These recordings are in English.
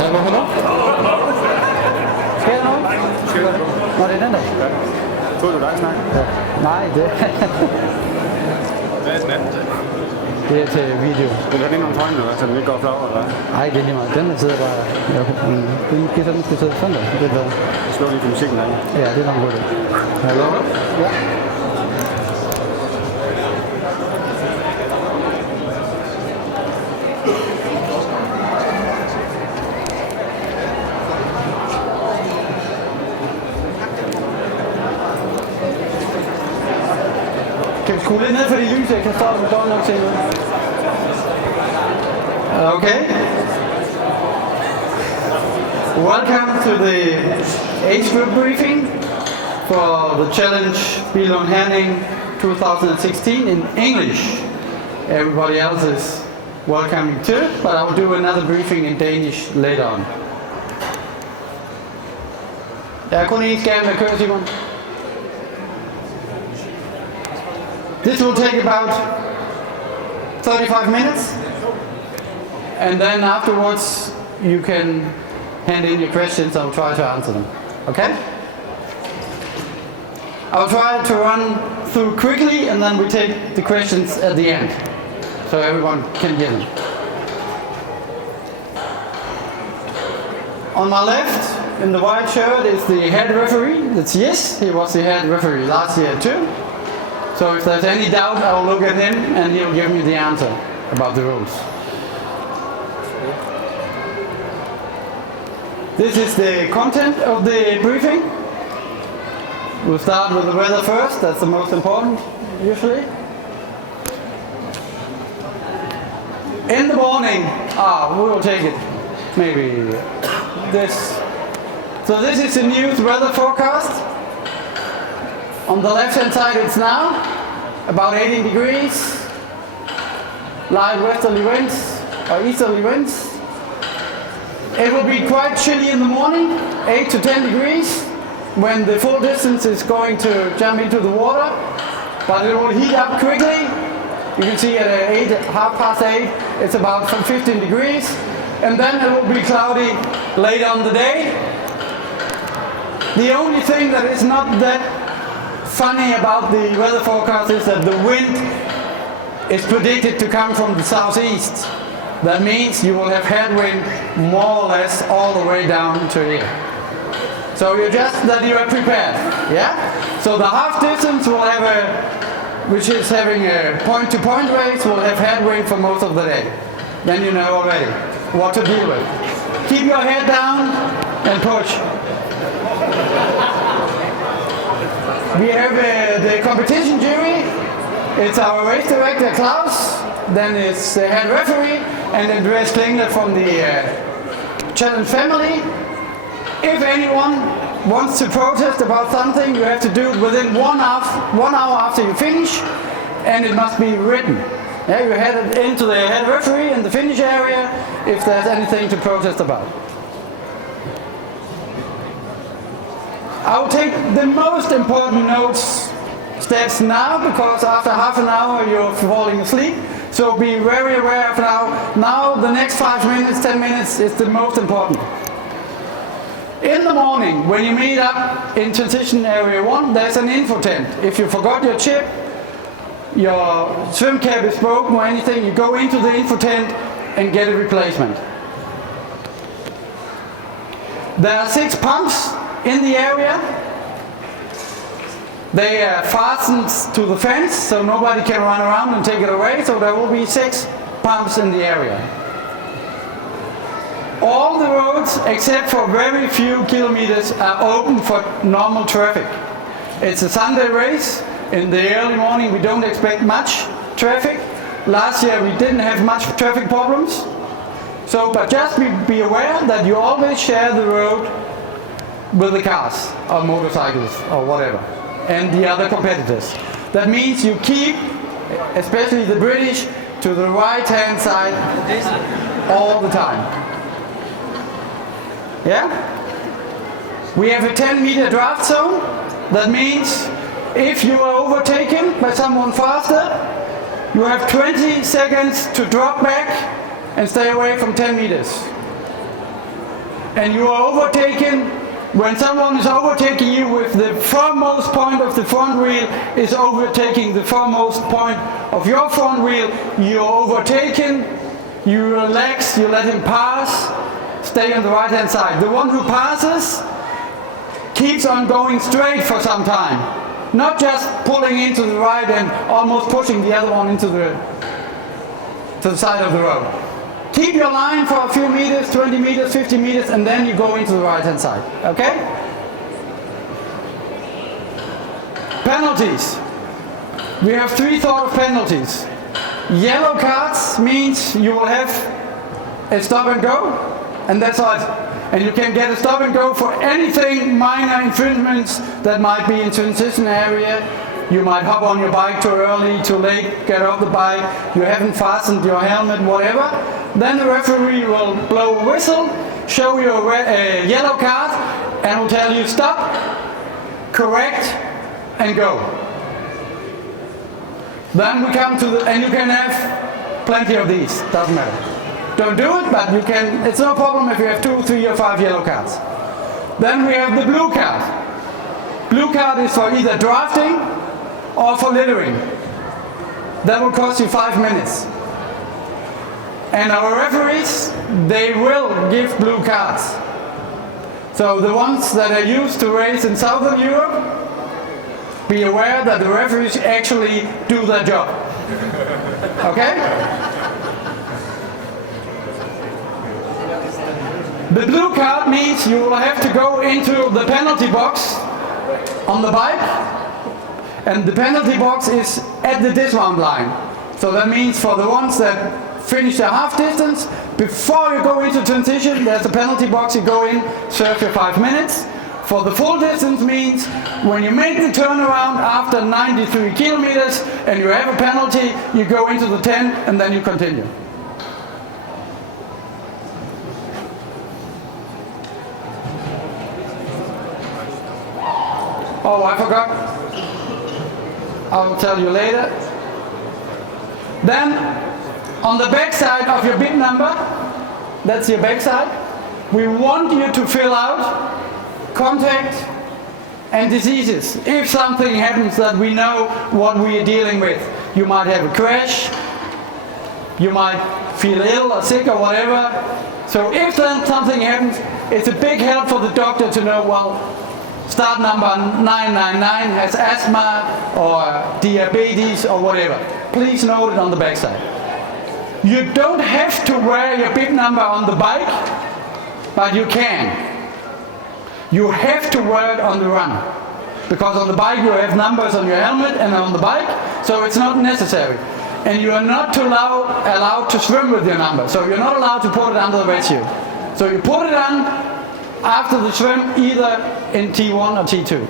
Hallo? Sker der noget? Nå, det er den der. Ja. Tror du dig snakke? Ja. Nej, det Hvad er snappen til? det er til video. Vil du have den om trøjen, eller så den ikke går flov, eller hvad? Nej, det er lige meget. Den der sidder bare... Ja, den skal sidde sådan der. Det er bedre. Slå lige for musikken derinde. Ja, det er nok godt. Hallo? Ja. Kan vi skrue lidt ned for de lyse? Jeg kan starte med dårligt nok til nu. Okay. Welcome to the age group briefing for the challenge Billund-Herning 2016 in English. Everybody else is welcome too, but I will do another briefing in Danish later on. Der er kun én skærm, der kører, Simon. This will take about 35 minutes, and then afterwards you can hand in your questions. I'll try to answer them. Okay? I'll try to run through quickly, and then we take the questions at the end, so everyone can hear them. On my left, in the white shirt, is the head referee. That's Yes, he was the head referee last year too. So if there's any doubt, I'll look at him and he'll give me the answer about the rules. This is the content of the briefing. We'll start with the weather first, that's the most important, usually. In the morning, we will take it, maybe this. So this is the news weather forecast. On the left hand side it's now about 18 degrees, light westerly winds or easterly winds. It will be quite chilly in the morning, 8 to 10 degrees, when the full distance is going to jump into the water, but it will heat up quickly. You can see at 8:30, it's about 15 degrees, and then it will be cloudy later on the day. The only thing that is not that funny about the weather forecast is that the wind is predicted to come from the southeast. That means you will have headwind more or less all the way down to here. So you are prepared, yeah? So the half distance will have which is having a point-to-point race, will have headwind for most of the day. Then you know already what to deal with. Keep your head down and push. We have the competition jury. It's our race director Klaus, then it's the head referee, and Andreas Klingler from the challenge family. If anyone wants to protest about something, you have to do it within 1 hour after you finish, and it must be written. Yeah, you head it into the head referee in the finish area if there's anything to protest about. I'll take the most important steps now, because after half an hour you're falling asleep. So be very aware of now. Now the next 5 minutes, 10 minutes is the most important. In the morning, when you meet up in transition area 1, there's an info tent. If you forgot your chip, your swim cap is broken or anything, you go into the info tent and get a replacement. There are 6 pumps in the area. They are fastened to the fence, so nobody can run around and take it away, so there will be 6 pumps in the area. All the roads, except for very few kilometers, are open for normal traffic. It's a Sunday race. In the early morning we don't expect much traffic. Last year we didn't have much traffic problems. So, but just be aware that you always share the road with the cars or motorcycles or whatever and the other competitors. That means you keep, especially the British, to the right hand side all the time. Yeah? We have a 10-meter draft zone. That means if you are overtaken by someone faster, you have 20 seconds to drop back and stay away from 10 meters. and you are overtaken, when someone is overtaking you with the foremost point of the front wheel is overtaking the foremost point of your front wheel, you are overtaken, you relax, you let him pass, stay on the right hand side. The one who passes keeps on going straight for some time, not just pulling into the right and almost pushing the other one into the side of the road. Keep your line for a few meters, 20 meters, 50 meters, and then you go into the right hand side, okay? Penalties. We have 3 sort of penalties. Yellow cards means you will have a stop and go, and that's all. And you can get a stop and go for anything minor infringements that might be in transition area. You might hop on your bike too early, too late, get off the bike, you haven't fastened your helmet, whatever. Then the referee will blow a whistle, show you a yellow card, and will tell you stop, correct, and go. Then we come to and you can have plenty of these, doesn't matter. Don't do it, but you can, it's no problem if you have 2, 3 or 5 yellow cards. Then we have the blue card. Blue card is for either drafting or for littering. That will cost you 5 minutes. And our referees, they will give blue cards. So the ones that are used to race in Southern Europe, be aware that the referees actually do their job. Okay? The blue card means you will have to go into the penalty box on the bike, and the penalty box is at the dismount line. So that means for the ones that finish the half distance, before you go into transition, there's a penalty box, you go in, serve your 5 minutes. For the full distance means when you make the turnaround after 93 kilometers and you have a penalty, you go into the 10 and then you continue. Oh, I forgot. I'll tell you later. Then, on the back side of your bib number, that's your back side, we want you to fill out contact and diseases. If something happens that we know what we are dealing with. You might have a crash, you might feel ill or sick or whatever. So if then something happens, it's a big help for the doctor to know, well, start number 999 has asthma or diabetes or whatever. Please note it on the back side. You don't have to wear your bib number on the bike, but you can. You have to wear it on the run. Because on the bike you have numbers on your helmet and on the bike, so it's not necessary. And you are not allowed to swim with your number, so you're not allowed to put it under the wetsuit. So you put it on after the swim, either in T1 or T2.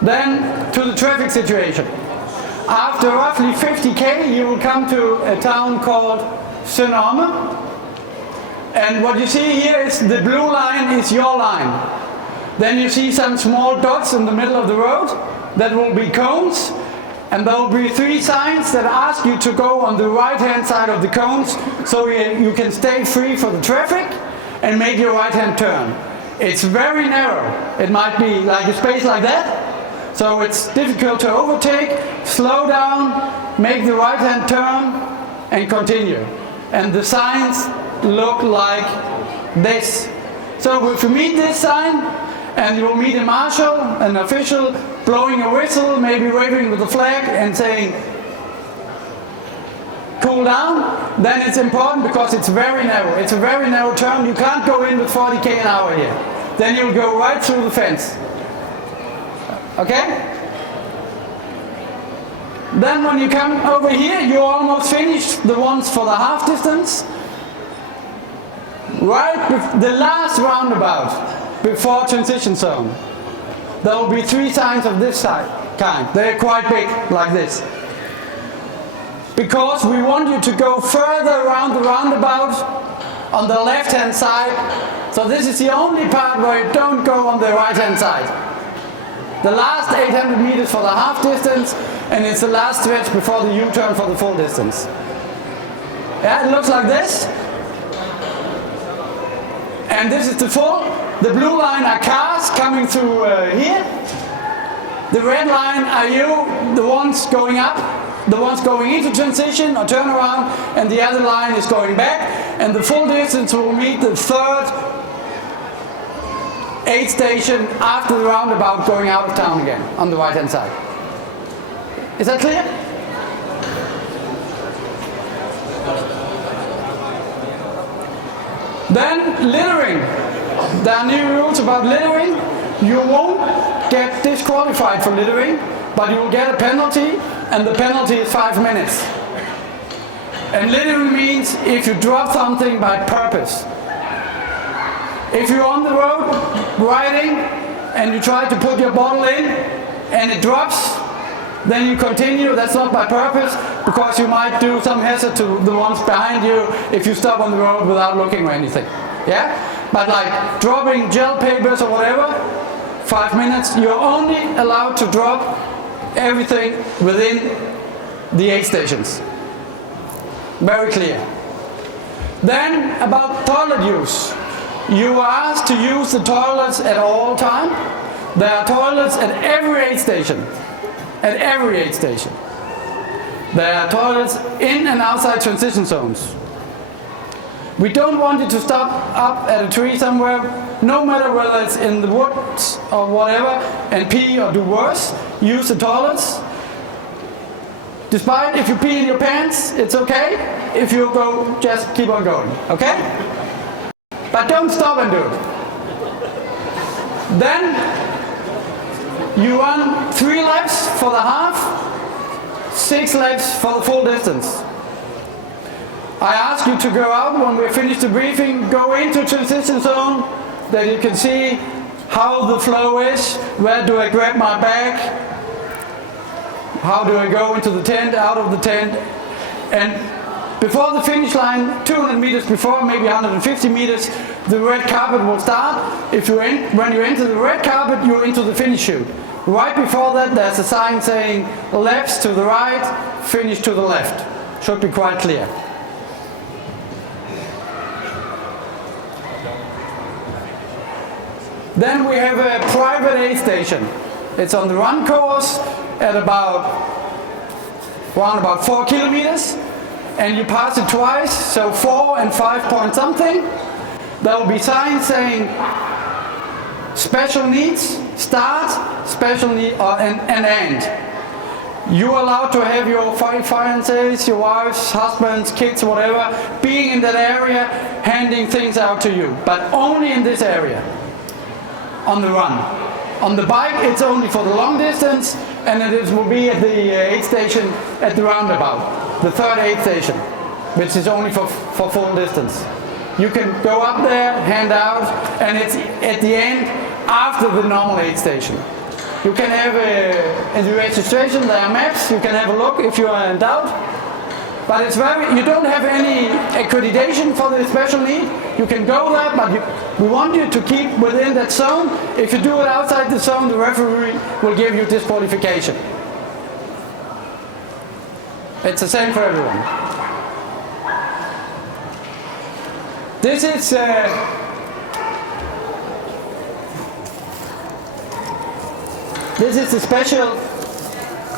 Then to the traffic situation. After roughly 50k you will come to a town called Sønderholm. And what you see here is the blue line is your line. Then you see some small dots in the middle of the road that will be cones, and there will be 3 signs that ask you to go on the right hand side of the cones so you can stay free for the traffic and make your right hand turn. It's very narrow. It might be like a space like that, so it's difficult to overtake. Slow down, make the right hand turn and continue. And the signs look like this. So if you meet this sign and you will meet a marshal, an official blowing a whistle, maybe waving with a flag and saying cool down, then it's important because it's very narrow. It's a very narrow turn. You can't go in with 40k an hour here. Then you'll go right through the fence. Okay? Then when you come over here, you almost finished the ones for the half distance. Right, the last roundabout before transition zone, there will be 3 signs of this kind. They're quite big, like this. Because we want you to go further around the roundabout on the left hand side. So this is the only part where you don't go on the right hand side. The last 800 meters for the half distance, and it's the last stretch before the U-turn for the full distance. Yeah, it looks like this. And this is the full. The blue line are cars coming through here. The red line are you, the ones going up, the ones going into transition or turnaround, and the other line is going back. And the full distance will meet the third aid station after the roundabout going out of town again on the right hand side. Is that clear? Then littering. There are new rules about littering. You won't get disqualified for littering, but you will get a penalty, and the penalty is 5 minutes. And littering means if you drop something by purpose. If you're on the road riding and you try to put your bottle in and it drops, then you continue. That's not by purpose, because you might do some hazard to the ones behind you if you stop on the road without looking or anything. Yeah? But like dropping gel papers or whatever, 5 minutes, you're only allowed to drop everything within the aid stations. Very clear. Then about toilet use. You are asked to use the toilets at all time. There are toilets at every aid station. At every aid station. There are toilets in and outside transition zones. We don't want you to stop up at a tree somewhere, no matter whether it's in the woods or whatever, and pee or do worse. Use the toilets. Despite if you pee in your pants, it's okay. If you go, just keep on going, okay? But don't stop and do it. Then you run 3 laps for the half, 6 laps for the full distance. I ask you to go out when we finish the briefing, go into transition zone, that you can see how the flow is, where do I grab my bag, how do I go into the tent, out of the tent, and before the finish line, 200 meters before, maybe 150 meters, the red carpet will start. When you enter the red carpet, you're into the finish chute. Right before that, there's a sign saying left to the right, finish to the left. Should be quite clear. Then we have a private aid station. It's on the run course at around about 4 kilometers. And you pass it twice, so 4 and 5 point something. There will be signs saying special needs, start, special need, and end. You're allowed to have your fiancés, your wives, husbands, kids, whatever, being in that area, handing things out to you, but only in this area, on the run. On the bike, it's only for the long distance, and it will be at the aid station at the roundabout. The third aid station, which is only for full distance. You can go up there, hand out, and it's at the end after the normal aid station. You can have in the registration there are maps. You can have a look if you are in doubt. But it's you don't have any accreditation for the special need. You can go there, but we want you to keep within that zone. If you do it outside the zone, the referee will give you disqualification. It's the same for everyone. This is the special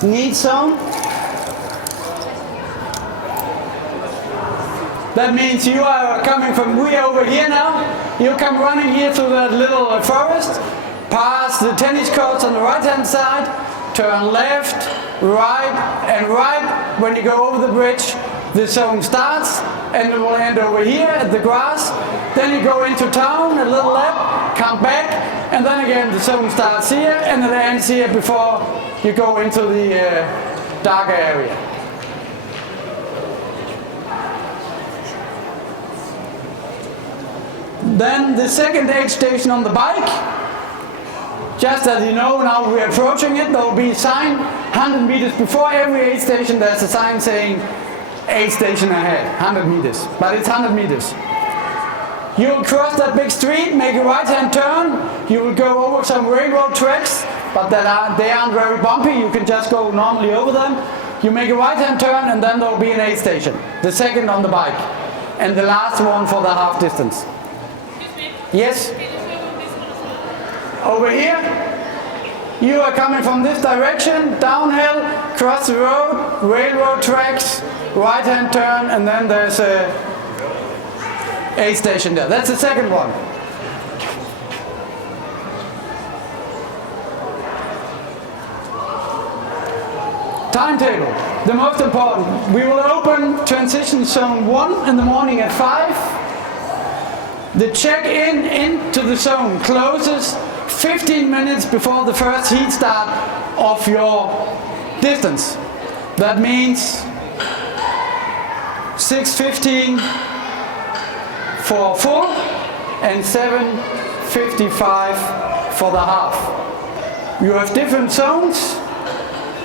needs zone. That means you are coming from way over here now. You come running here through that little forest, past the tennis courts on the right hand side, turn left, right, and right. When you go over the bridge, the zone starts, and it will end over here at the grass. Then you go into town, a little lap, come back, and then again the zone starts here, and it ends here before you go into the darker area. Then the second aid station on the bike. Just as you know, now we're approaching it, there will be a sign 100 meters before every aid station. There's a sign saying aid station ahead, 100 meters, but it's 100 meters. You'll cross that big street, make a right-hand turn, you will go over some railroad tracks, but they aren't very bumpy, you can just go normally over them. you make a right-hand turn, and then there will be an aid station. The second on the bike. And the last one for the half distance. Excuse me. Yes? Can you show me this one as well? Over here, you are coming from this direction, downhill, cross the road, railroad tracks, right-hand turn, and then there's a aid station there. That's the second one. Timetable, the most important. We will open transition zone 1 in the morning at 5. The check-in into the zone closes 15 minutes before the first heat start of your distance. That means 6:15 for full and 7:55 for the half. You have different zones,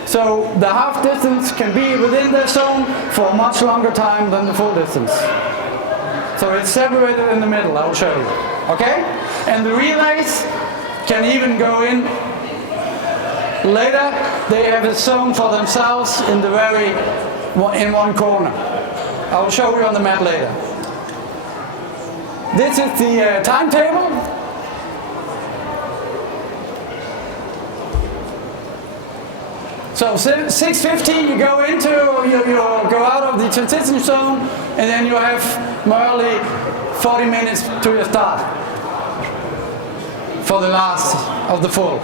so the half distance can be within the zone for a much longer time than the full distance. So it's separated in the middle, I'll show you. Okay? And the relays can even go in later. They have a zone for themselves in in one corner. I'll show you on the map later. This is the timetable. So 6:50 you go into, you go out of the transition zone, and then you have merely 40 minutes to your start for the last of the full.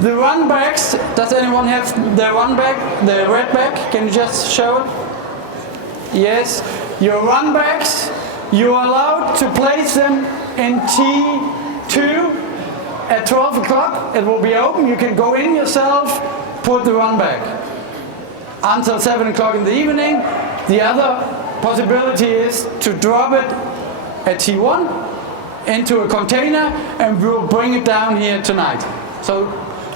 The run backs, does anyone have the run back, the red back? Can you just show it? Yes. Your run backs, you're allowed to place them in T2 at 12 o'clock. It will be open. You can go in yourself, put the run back until 7 o'clock in the evening. The other possibility is to drop it at T1 into a container, and we'll bring it down here tonight. So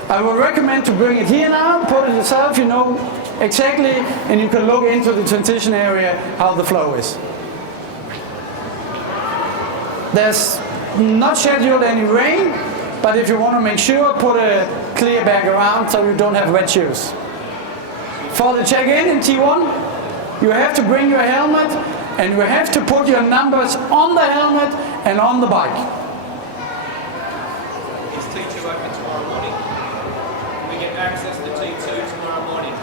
I would recommend to bring it here now, put it yourself, you know exactly, and you can look into the transition area how the flow is. There's not scheduled any rain, but if you want to make sure, put a clear bag around so you don't have wet shoes. For the check-in in T1, you have to bring your helmet, and you have to put your numbers on the helmet and on the bike. Is T2 open tomorrow morning? Can we get access to T2 tomorrow morning?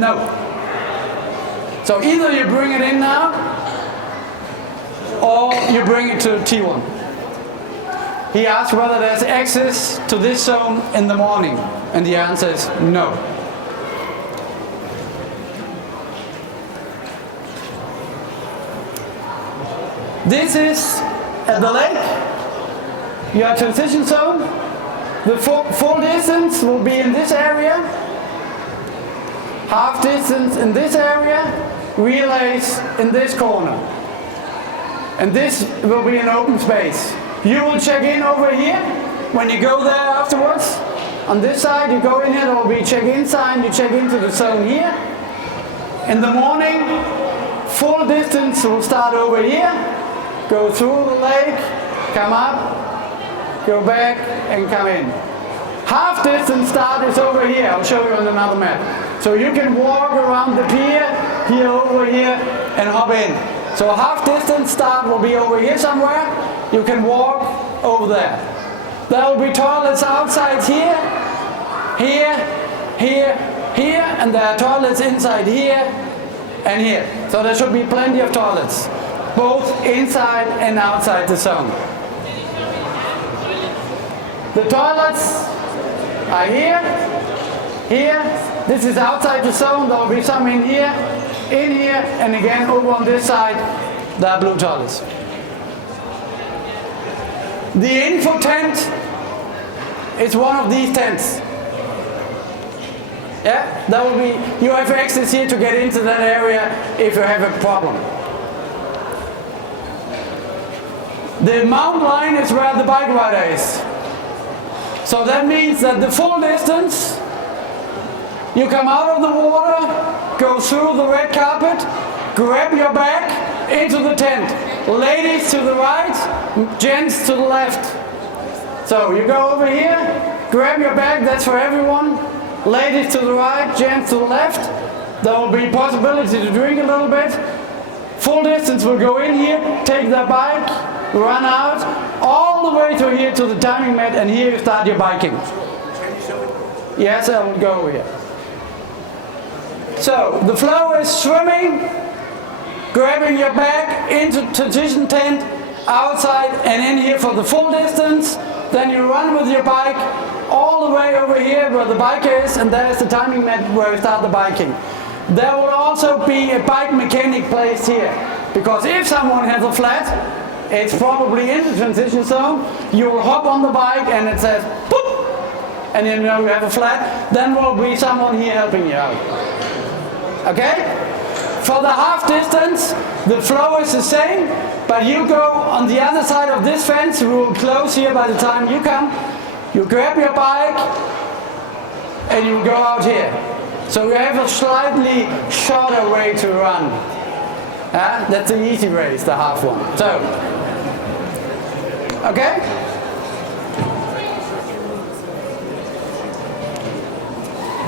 No. So either you bring it in now, or you bring it to T1. He asked whether there's access to this zone in the morning, and the answer is no. This is at the lake, your transition zone. The full distance will be in this area, half distance in this area, relays in this corner. And this will be an open space. You will check in over here when you go there afterwards. On this side, you go in here, there will be a check-in sign, you check into the zone here. In the morning, full distance will start over here, go through the lake, come up, go back, and come in. Half distance start is over here. I'll show you on another map. So you can walk around the pier, here, over here, and hop in. So half distance start will be over here somewhere. You can walk over there. There will be toilets outside here, here, here, here, and there are toilets inside here and here. So there should be plenty of toilets, both inside and outside the zone. The toilets are here, here. This is outside the zone. There will be some in here, and again over on this side, there are blue toilets. The info tent is one of these tents. Yeah, that will be. You have access here to get into that area if you have a problem. The mount line is where the bike rider is. So that means that the full distance, you come out of the water, go through the red carpet, grab your bag into the tent. Ladies to the right, gents to the left. So you go over here, grab your bag, that's for everyone. Ladies to the right, gents to the left. There will be possibility to drink a little bit. Full distance will go in here, take the bike, run out, all the way to here to the timing mat, and here you start your biking. Yes, I will go over here. So, the flow is swimming, grabbing your bag into transition tent, outside and in here for the full distance. Then you run with your bike all the way over here where the bike is, and there's the timing mat where you start the biking. There will also be a bike mechanic placed here, because if someone has a flat, it's probably in the transition zone. You will hop on the bike and it says boop, and you know you have a flat. Then will be someone here helping you out. Okay? For the half distance, the flow is the same, but you go on the other side of this fence. We will close here by the time you come. You grab your bike and you go out here. So you have a slightly shorter way to run. That's the easy race, the half one. So, okay?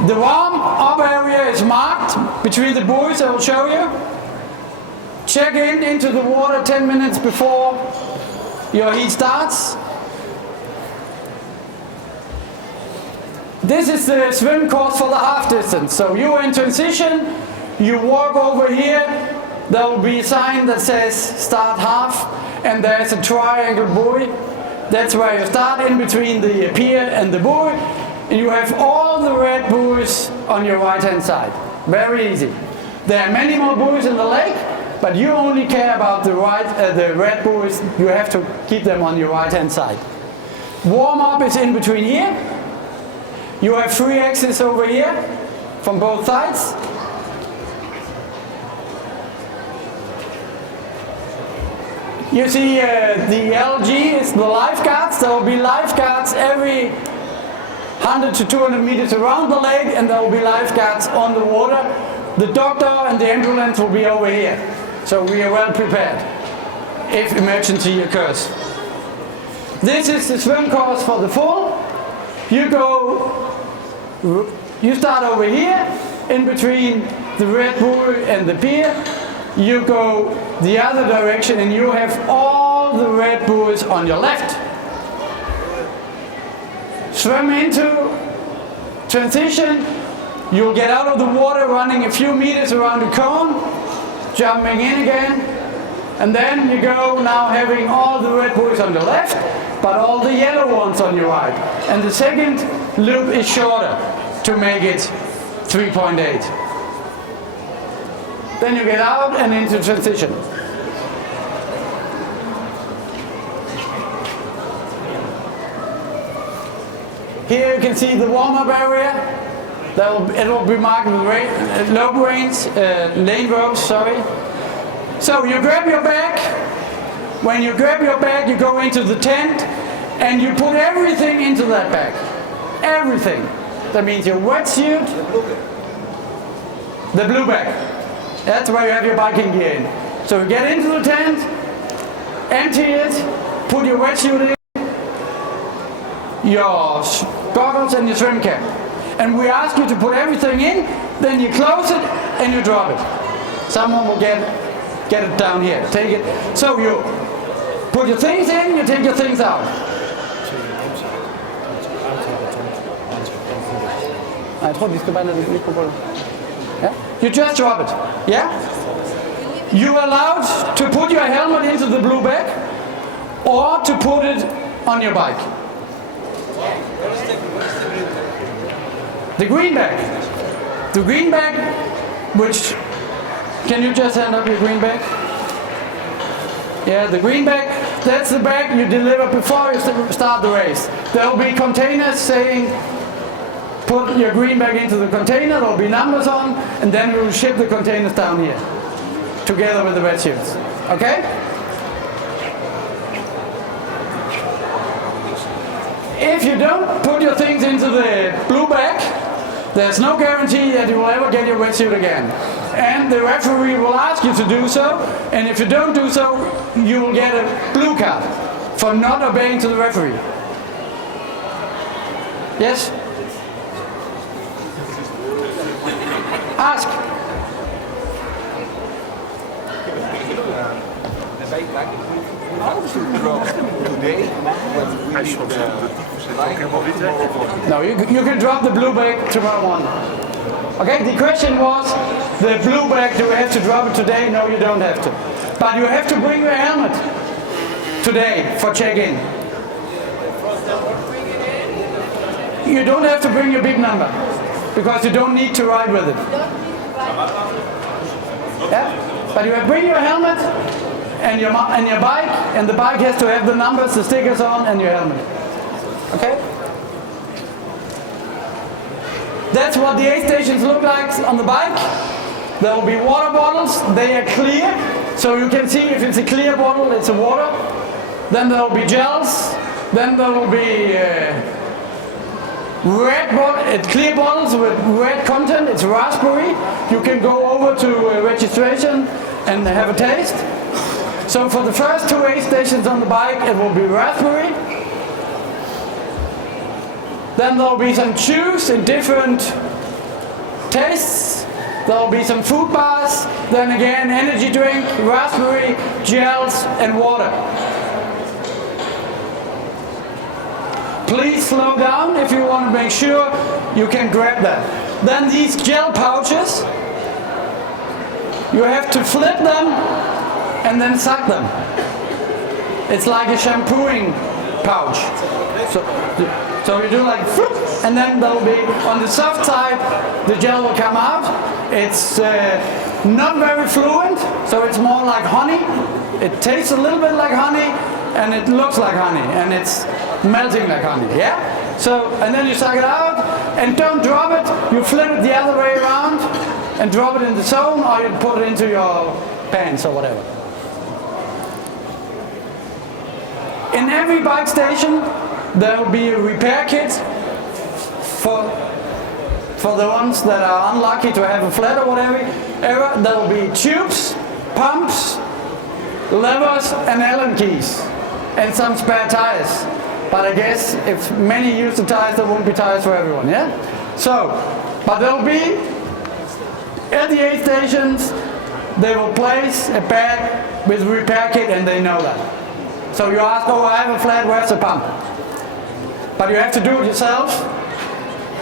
The warm-up area is marked between the buoys, I will show you. Check into the water 10 minutes before your heat starts. This is the swim course for the half distance. So you're in transition, you walk over here, there will be a sign that says start half, and there's a triangle buoy. That's where you start, in between the pier and the buoy, and you have all the red buoys on your right hand side. Very easy. There are many more buoys in the lake, but you only care about the red buoys. You have to keep them on your right hand side. Warm up is in between here. You have 3 exits over here from both sides. You see the LG is the lifeguards. There will be lifeguards every 100 to 200 meters around the lake, and there will be lifeguards on the water. The doctor and the ambulance will be over here. So we are well prepared if emergency occurs. This is the swim course for the full. You start over here, in between the red buoy and the pier. You go the other direction and you have all the red buoys on your left. Swim into transition. You'll get out of the water running a few meters around the cone, jumping in again, and then you go now having all the red buoys on the left, but all the yellow ones on your right. And the second loop is shorter to make it 3.8. Then you get out and into transition. Here you can see the warm-up area. It will be marked with lane ropes, sorry. So you grab your bag. When you grab your bag, you go into the tent and you put everything into that bag. Everything. That means your wetsuit, the blue bag. That's where you have your biking gear in. So you get into the tent, empty it, put your wetsuit in, your goggles and your swim cap. And we ask you to put everything in, then you close it and you drop it. Someone will get it down here, take it. So you put your things in, you take your things out. You just drop it, yeah? You're allowed to put your helmet into the blue bag or to put it on your bike. The green bag. The green bag, which, can you just hand up your green bag? Yeah, the green bag, that's the bag you deliver before you start the race. There will be containers saying, put your green bag into the container, there will be numbers on, and then we will ship the containers down here, together with the wetsuits. Okay? If you don't put your things into the blue bag, there's no guarantee that you will ever get your wetsuit again. And the referee will ask you to do so, and if you don't do so, you will get a blue card for not obeying to the referee. Yes? Ask. No, you can drop the blue bag tomorrow morning. Okay, the question was, the blue bag, do you have to drop it today? No, you don't have to. But you have to bring your helmet today for check-in. You don't have to bring your big number, because you don't need to ride with it. Yeah? But you have to bring your helmet and your bike, and the bike has to have the numbers, the stickers on, and your helmet. Okay? That's what the aid stations look like on the bike. There will be water bottles. They are clear, so you can see if it's a clear bottle, it's a water. Then there will be gels. Then there will be clear bottles with red content. It's raspberry. You can go over to registration and have a taste. So for the first 2 aid stations on the bike, it will be raspberry. Then there will be some juice in different tastes. There will be some food bars. Then again, energy drink, raspberry, gels, and water. Please slow down if you want to make sure you can grab that. Then these gel pouches, you have to flip them and then suck them. It's like a shampooing pouch. So you do like, and then there'll be, on the soft side, the gel will come out. It's not very fluent, so it's more like honey. It tastes a little bit like honey, and it looks like honey, and it's melting like honey, yeah? So, and then you suck it out, and don't drop it. You flip it the other way around, and drop it in the zone, or you put it into your pants or whatever. In every bike station, there will be a repair kit for the ones that are unlucky to have a flat or whatever. There will be tubes, pumps, levers, and Allen keys, and some spare tires. But I guess if many use the tires, there won't be tires for everyone, yeah? So, but there will be, at the aid stations, they will place a bag with repair kit, and they know that. So you ask, oh, I have a flat, where's the pump? But you have to do it yourself.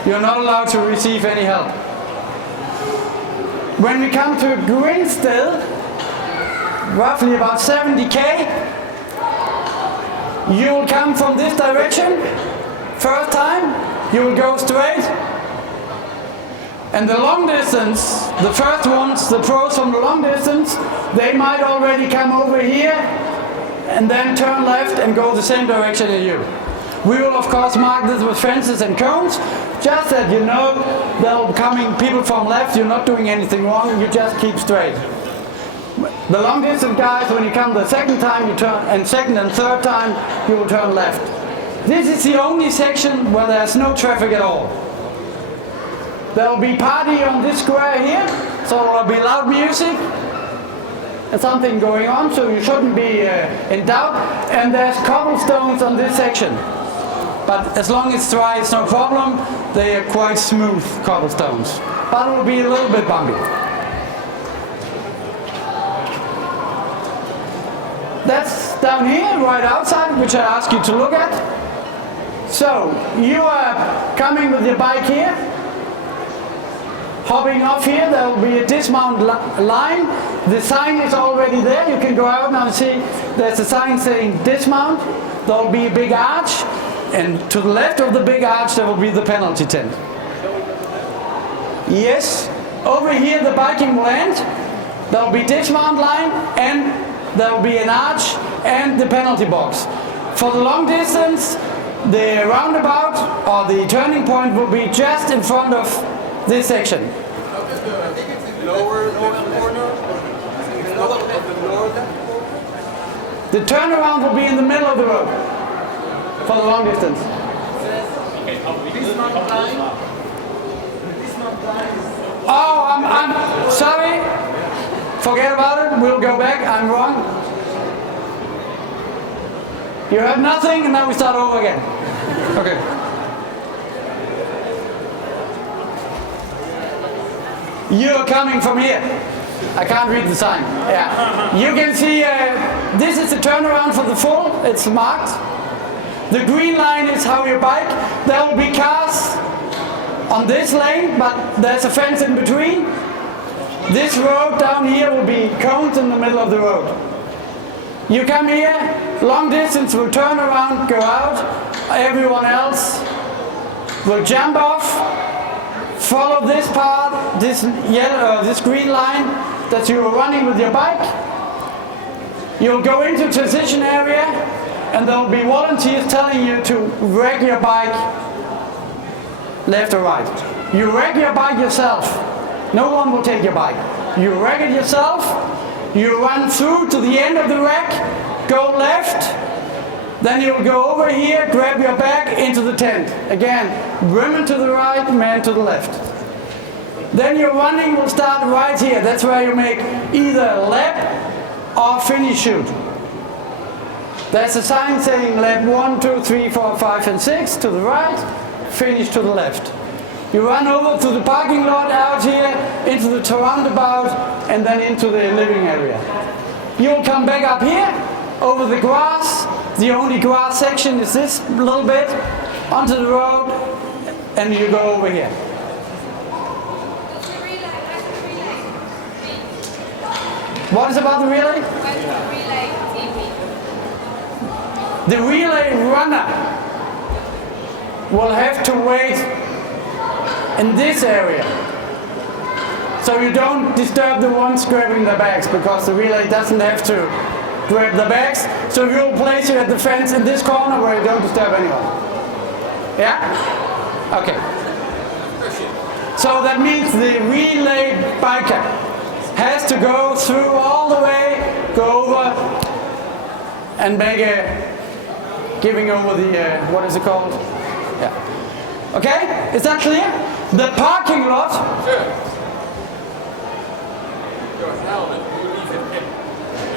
You're not allowed to receive any help. When we come to Grindsted, roughly about 70k, you will come from this direction. First time, you will go straight. And the long distance, the first ones, the pros from the long distance, they might already come over here and then turn left and go the same direction as you. We will of course mark this with fences and cones, just that you know there will be coming people from left, you're not doing anything wrong, you just keep straight. The long distance guys, when you come the second time, you turn, and second and third time, you will turn left. This is the only section where there's no traffic at all. There will be party on this square here, so there will be loud music and something going on, so you shouldn't be in doubt. And there's cobblestones on this section. But as long as it's dry, it's no problem. They are quite smooth cobblestones. But it will be a little bit bumpy. That's down here, right outside, which I ask you to look at. So, you are coming with your bike here. Hopping off here, there will be a dismount line. The sign is already there. You can go out now and see there's a sign saying dismount. There will be a big arch. And to the left of the big arch, there will be the penalty tent. Yes, over here the biking will end. There will be dismount line, and there will be an arch and the penalty box. For the long distance, the roundabout or the turning point will be just in front of this section. The turnaround will be in the middle of the road. For the long distance. Oh, I'm sorry. Forget about it. We'll go back. I'm wrong. You heard nothing, and now we start over again. Okay. You're coming from here. I can't read the sign. Yeah. You can see this is the turnaround for the full. It's marked. The green line is how you bike. There will be cars on this lane, but there's a fence in between. This road down here will be cones in the middle of the road. You come here, long distance will turn around, go out. Everyone else will jump off, follow this path, this yellow, this green line that you are running with your bike. You'll go into transition area, and there will be volunteers telling you to reg your bike left or right. You reg your bike yourself. No one will take your bike. You reg it yourself. You run through to the end of the reg, go left, then you'll go over here, grab your bag into the tent. Again, women to the right, men to the left. Then your running will start right here. That's where you make either lap or finish shoot. There's a sign saying lap 1, 2, 3, 4, 5 and 6 to the right, finish to the left. You run over to the parking lot out here, into the roundabout, and then into the living area. You'll come back up here, over the grass. The only grass section is this little bit, onto the road, and you go over here. What is about the relay? The relay runner will have to wait in this area, so you don't disturb the ones grabbing the bags, because the relay doesn't have to grab the bags. So we'll place you at the fence in this corner where you don't disturb anyone. Yeah? Okay. So that means the relay biker has to go through all the way, go over, and make a giving over the what is it called? Yeah. Okay? Is that clear? The parking lot. Sure. Your helmet, do you leave it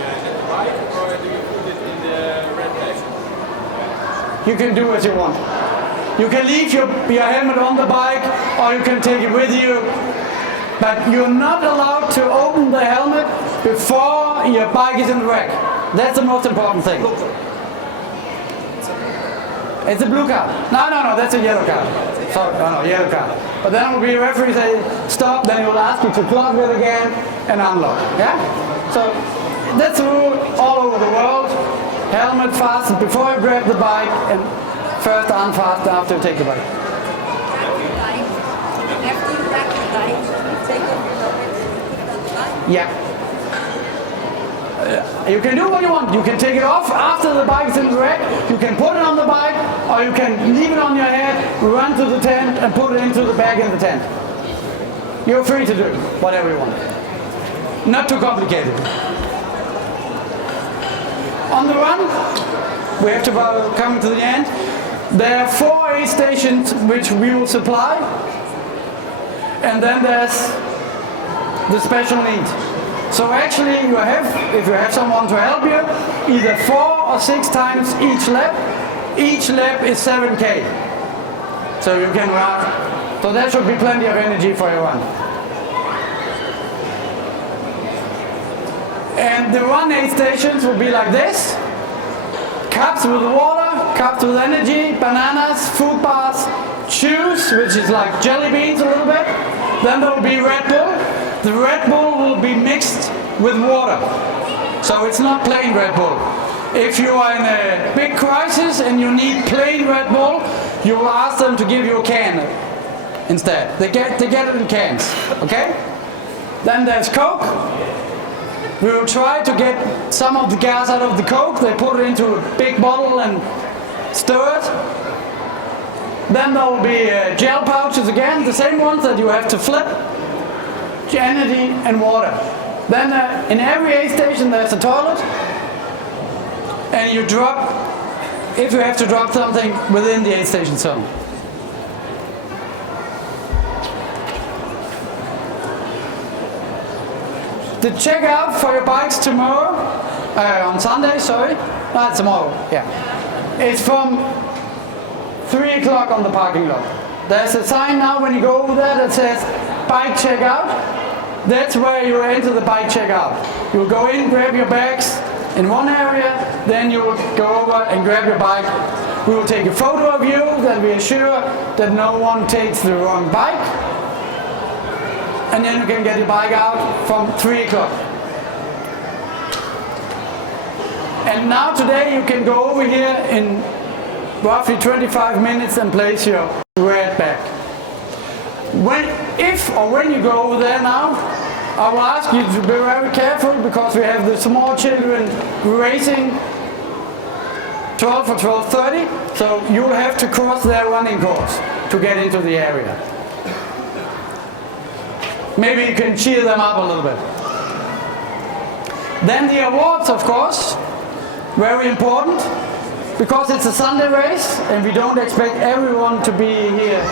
at the bike, or do you put it in the red bag? You can do as you want. You can leave your helmet on the bike, or you can take it with you. But you're not allowed to open the helmet before your bike is in the rack. That's the most important thing. It's a blue card. No, that's a yellow card. Sorry, no, yellow card. But then will be a referee say stop, then he will ask you to plug it again and unlock. Yeah? So that's the rule all over the world. Helmet fastened before you grab the bike, and first unfasten after you take the bike. After you wrap the bike, you take off your helmet and put it on the bike? Yeah. You can do what you want. You can take it off after the bike is in the rack. You can put it on the bike, or you can leave it on your head, run to the tent, and put it into the bag in the tent. You're free to do whatever you want. Not too complicated. On the run, we have to come to the end. There are 4 aid stations which we will supply, and then there's the special need. So actually you have, if you have someone to help you, either 4 or 6 times each lap. Each lap is 7K. So you can run. So there should be plenty of energy for your run. And the run aid stations will be like this. Cups with water, cups with energy, bananas, food bars, chews, which is like jelly beans a little bit. Then there will be Red Bull. The Red Bull will be mixed with water. So it's not plain Red Bull. If you are in a big crisis and you need plain Red Bull, you will ask them to give you a can instead. They get it in cans. Okay? Then there's Coke. We will try to get some of the gas out of the Coke. They put it into a big bottle and stir it. Then there will be gel pouches again, the same ones that you have to flip. Energy and water. Then in every aid station there's a toilet, and you drop, if you have to drop something, within the aid station zone. The checkout for your bikes tomorrow, on Sunday, sorry, not tomorrow, yeah. It's from 3 o'clock on the parking lot. There's a sign now when you go over there that says bike checkout. that's where you enter the bike checkout. You'll go in, grab your bags in one area, then you will go over and grab your bike. We will take a photo of you, that we are sure that no one takes the wrong bike. And then you can get your bike out from 3 o'clock. And now today you can go over here in roughly 25 minutes and place your red bag. When you go over there now, I will ask you to be very careful because we have the small children racing 12 or 12:30, so you will have to cross their running course to get into the area. Maybe you can cheer them up a little bit. Then the awards, of course, very important because it's a Sunday race and we don't expect everyone to be here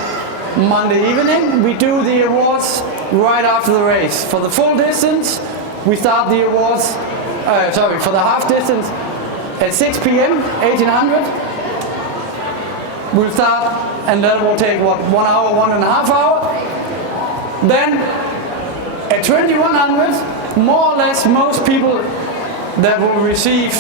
Monday evening. We do the awards right after the race. For the full distance, we start the awards, for the half distance at 6 p.m., 1800. We'll start and that will take 1 hour, 1.5 hours. Then at 2100, more or less most people that will receive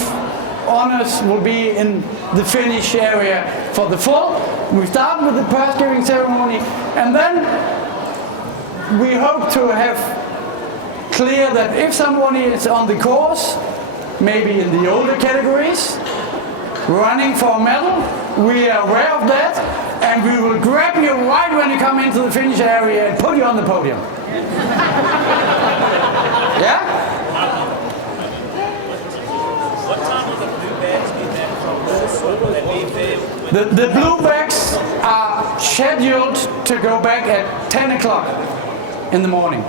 honors will be in the finish area for the full. We start with the purse giving ceremony and then we hope to have clear that if someone is on the course, maybe in the older categories, running for a medal, we are aware of that and we will grab you right when you come into the finish area and put you on the podium. Yeah? What time will the blue bags be back from will they be The blue bags are scheduled to go back at 10 o'clock in the morning.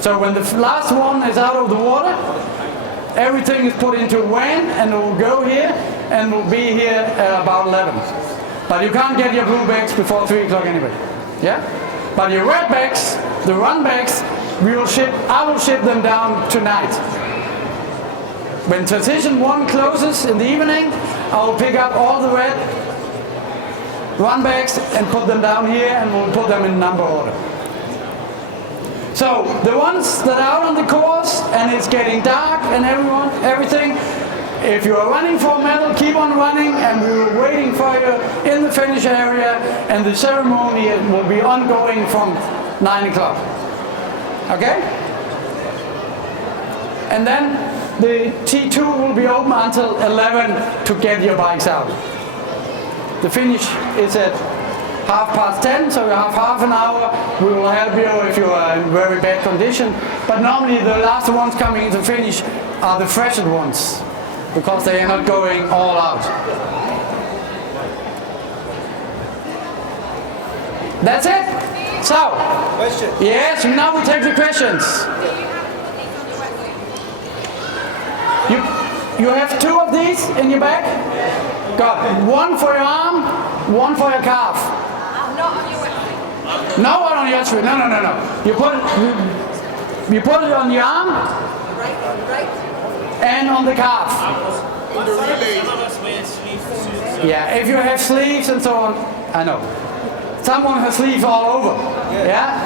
So when the last one is out of the water, everything is put into a van and it will go here and will be here at about 11. But you can't get your blue bags before 3 o'clock anyway. Yeah? But your red bags, the run bags, I will ship them down tonight. When transition 1 closes in the evening, I will pick up all the red run bags and put them down here and we'll put them in number order. So the ones that are out on the course and it's getting dark and everything, if you are running for a medal, keep on running and we are waiting for you in the finish area and the ceremony will be ongoing from 9 o'clock. Okay? And then the T2 will be open until 11 to get your bikes out. The finish is at 10:30, so you have half an hour. We will help you if you are in very bad condition. But normally the last ones coming into finish are the freshest ones because they are not going all out. That's it? So, Question. yes, now we take the questions. You have 2 of these in your bag? Got 1 for your arm, 1 for your calf. Not on your website. No one on your street. No. You put it on your arm Right. and on the calf. Some of us wear sleeves. Yeah, if you have sleeves and so on, I know. Someone has sleeves all over. Yeah?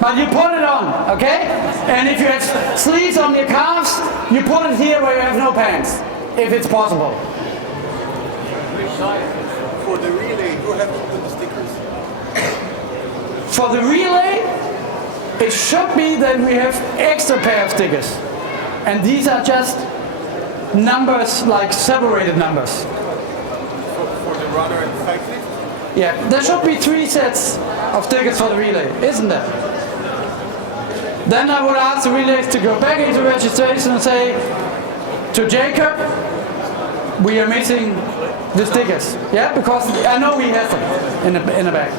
But you put it on, okay? And if you have sleeves on your calves, you put it here where you have no pants, if it's possible. For the relay, you have to put the stickers. For the relay, it should be that we have extra pair of stickers. And these are just numbers, like separated numbers. For the runner and the cyclist? Yeah, there should be 3 sets of stickers for the relay, isn't there? Then I would ask the relays to go back into registration and say to Jacob, we are missing the stickers. Yeah, because I know he has them in the bag.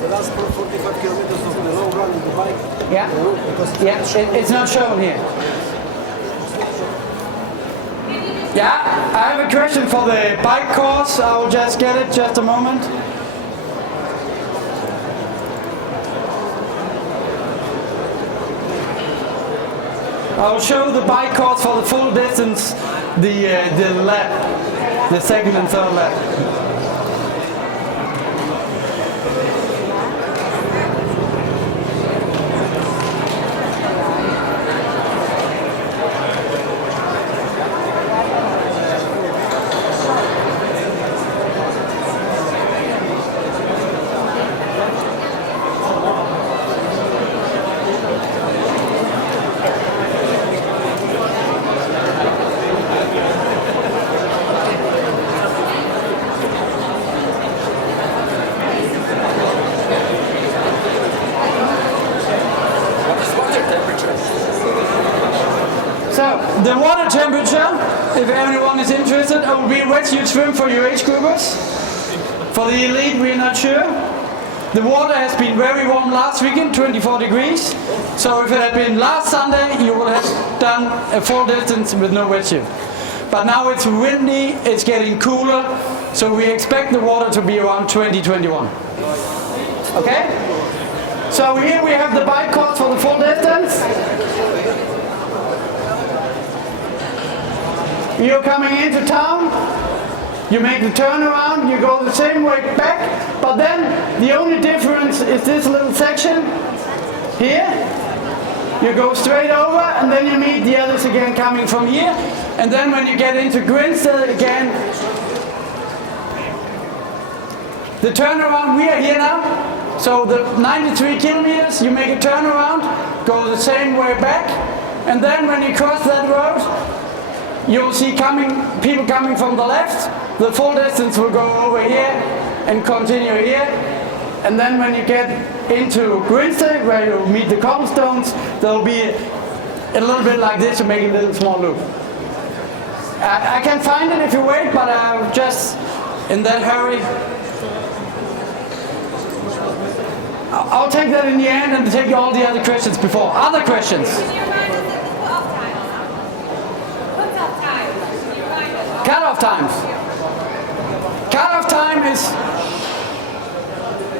The last 45 kilometers of the long run in the bike. Yeah, it's not shown here. Yeah, I have a question for the bike course. I will just get it, just a moment. I'll show the bike course for the full distance, the lap, the second and third lap. So, the water temperature, if anyone is interested, it will be wetsuit swim for your age groupers. For the elite, we're not sure. The water has been very warm last weekend, 24 degrees. So if it had been last Sunday, you would have done a full distance with no wetsuit. But now it's windy, it's getting cooler, so we expect the water to be around 20-21. Okay? So here we have the bike course for the full distance. You're coming into town, you make the turnaround, you go the same way back, but then the only difference is this little section here. You go straight over and then you meet the others again coming from here. And then when you get into Grinstead again, the turnaround, we are here now. So the 93 kilometers, you make a turnaround, go the same way back. And then when you cross that road, you'll see people coming from the left. The full distance will go over here and continue here. And then when you get into Grinstead, where you meet the cobblestones, there'll be a little bit like this to make a little small loop. I can find it if you wait, but I'm just in that hurry. I'll take that in the end and take all the other questions before. Other questions? Can you remind us of the cut-off time? Cut-off time. Can you remind us? Cut-off times. Cut-off time is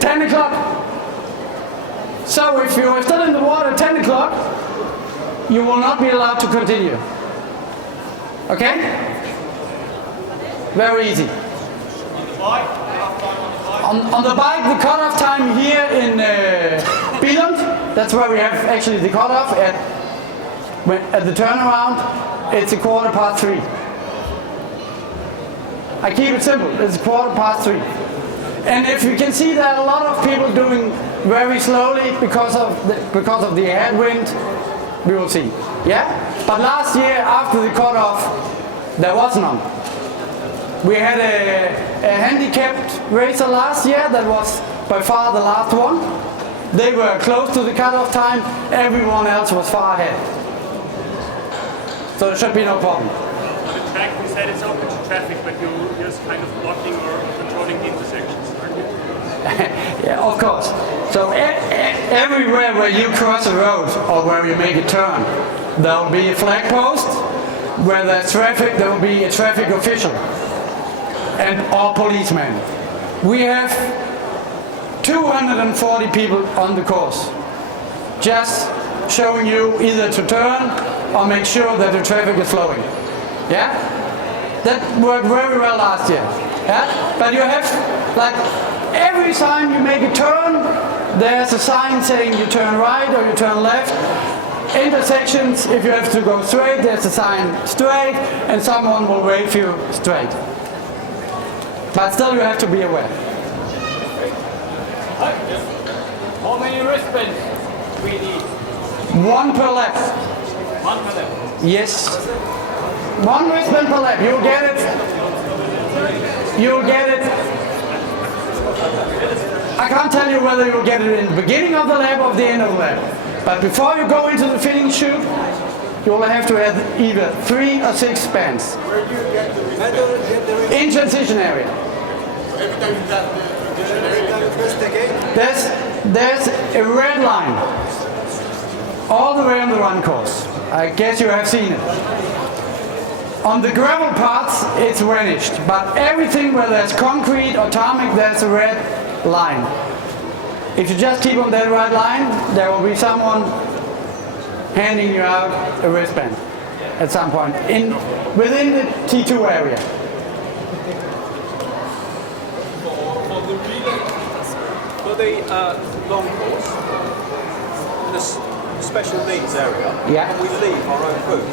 10 o'clock. So if you're still in the water at 10 o'clock, you will not be allowed to continue. Okay? Very easy. On the bike, the cutoff time here in Billund, that's where we have actually the cutoff at the turnaround, it's 3:15. I keep it simple, it's 3:15. And if you can see that a lot of people doing very slowly because of the headwind, we will see. Yeah? But last year, after the cutoff, there was none. We had a handicapped racer last year that was by far the last one. They were close to the cutoff time, everyone else was far ahead. So there should be no problem. On the track, you said it's open to traffic, but you're just kind of blocking or controlling the intersections, aren't you? Yeah, of course. So everywhere where you cross a road or where you make a turn, there will be a flag post. Where there's traffic, there will be a traffic official and all policemen. We have 240 people on the course, just showing you either to turn or make sure that the traffic is flowing. Yeah? That worked very well last year. Yeah? But you have, like, every time you make a turn, there's a sign saying you turn right or you turn left. Intersections, if you have to go straight, there's a sign straight and someone will wave you straight. But still you have to be aware. How many wristbands we need? One per lap. One per lap. Yes. One wristband per lap. You'll get it. You'll get it. I can't tell you whether you'll get it in the beginning of the lap or the end of the lap. But before you go into the fitting chute, you will have to have either 3 or 6 bands. Where do you get the wristband? In transition area. Every time you press the gate? There's a red line all the way on the run course. I guess you have seen it. On the gravel parts, it's vanished, but everything where there's concrete or tarmac, there's a red line. If you just keep on that red line, there will be someone handing you out a wristband at some point within the T2 area. For the long course, this special needs area, Yeah. can we leave our own food?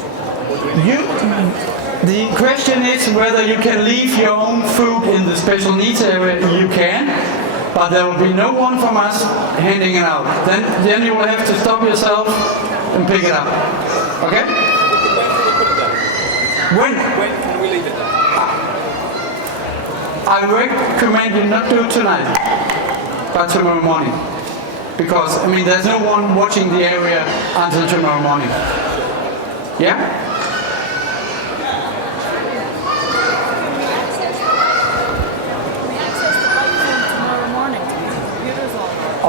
Or do we The question is whether you can leave your own food in the special needs area. You can, but there will be no one from us handing it out. Then you will have to stop yourself and pick it up. Okay? When? When can we leave it there? I recommend you not do it tonight, but tomorrow morning. Because, I mean, there's no one watching the area until tomorrow morning. Yeah?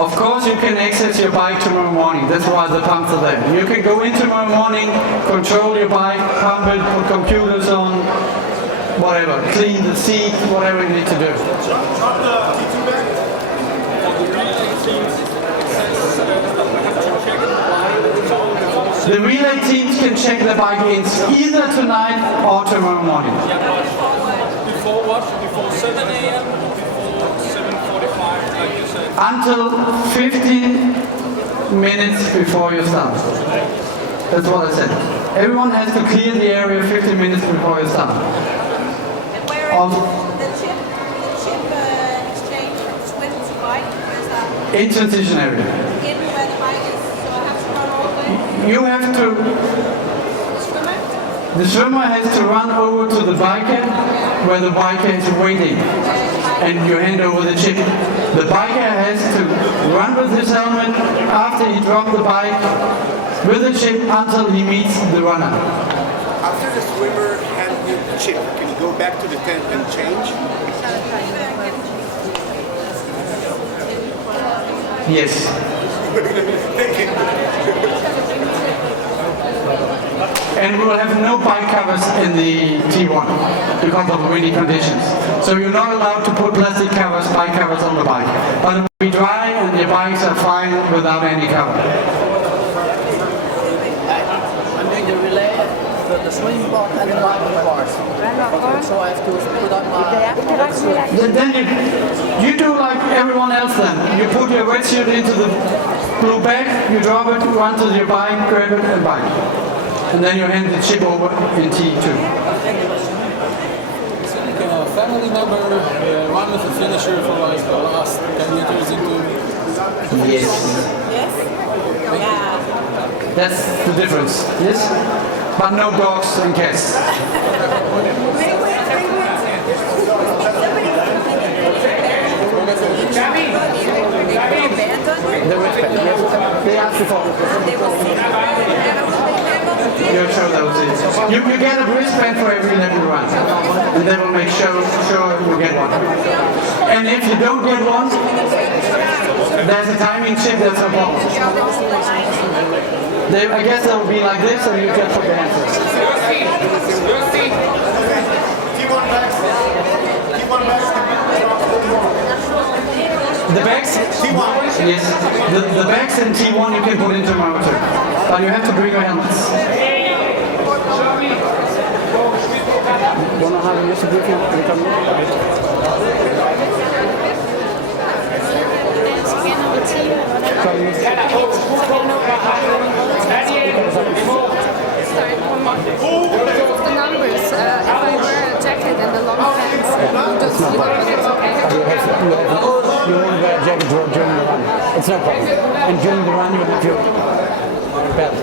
Of course, you can access your bike tomorrow morning. That's why the pumps are there. You can go in tomorrow morning, control your bike, pump it, put computers on, whatever, clean the seat, whatever you need to do. The relay teams can check the bike in either tonight or tomorrow morning. Before what? Before 7 a.m. Before 7:45, like you said. Until 15 minutes before you start. That's what I said. Everyone has to clear the area 15 minutes before you start. And where is Um, the chip exchange with bike? Where's that? In transition area. In where the bike is, so I have to run all the way. You have to, Swimmer? the swimmer has to run over to the biker where the biker is waiting and you hand over the chip. The biker has to run with his helmet after he dropped the bike with the chip until he meets the runner. After the swimmer hands you the chip, can you go back to the tent and change? Yes. And we will have no bike covers in the T1 because of windy conditions. So you're not allowed to put plastic covers, bike covers on the bike. But it will be dry and your bikes are fine without any cover. I'm doing the relay, the swimming part and the running part. So I have to put on my... Then you do like everyone else then. You put your wetsuit into the blue bag, you drop it, run to your bike, grab it and bike. And then you hand the chip over in T2. Can a family member run with a finisher for like the last 10 meters into... Yes. Yes? Yeah. That's the difference. Yes? But no dogs and cats. The wristband, yes. They asked you for. You'll show those things. You get a wristband for every level you run. And they will make sure you get one. And if you don't get one, there's a timing chip, that's no problem. I guess they'll be like this, and you just put your hand first. The bags? T1. Yes. The bags in T1 you can put into tomorrow too. But you have to bring your helmets. Wanna have a music briefing? The numbers, if I wear a jacket and the long pants, you just look at it, okay? You won't wear a jacket during the run. It's no problem. And during the run you have your belt.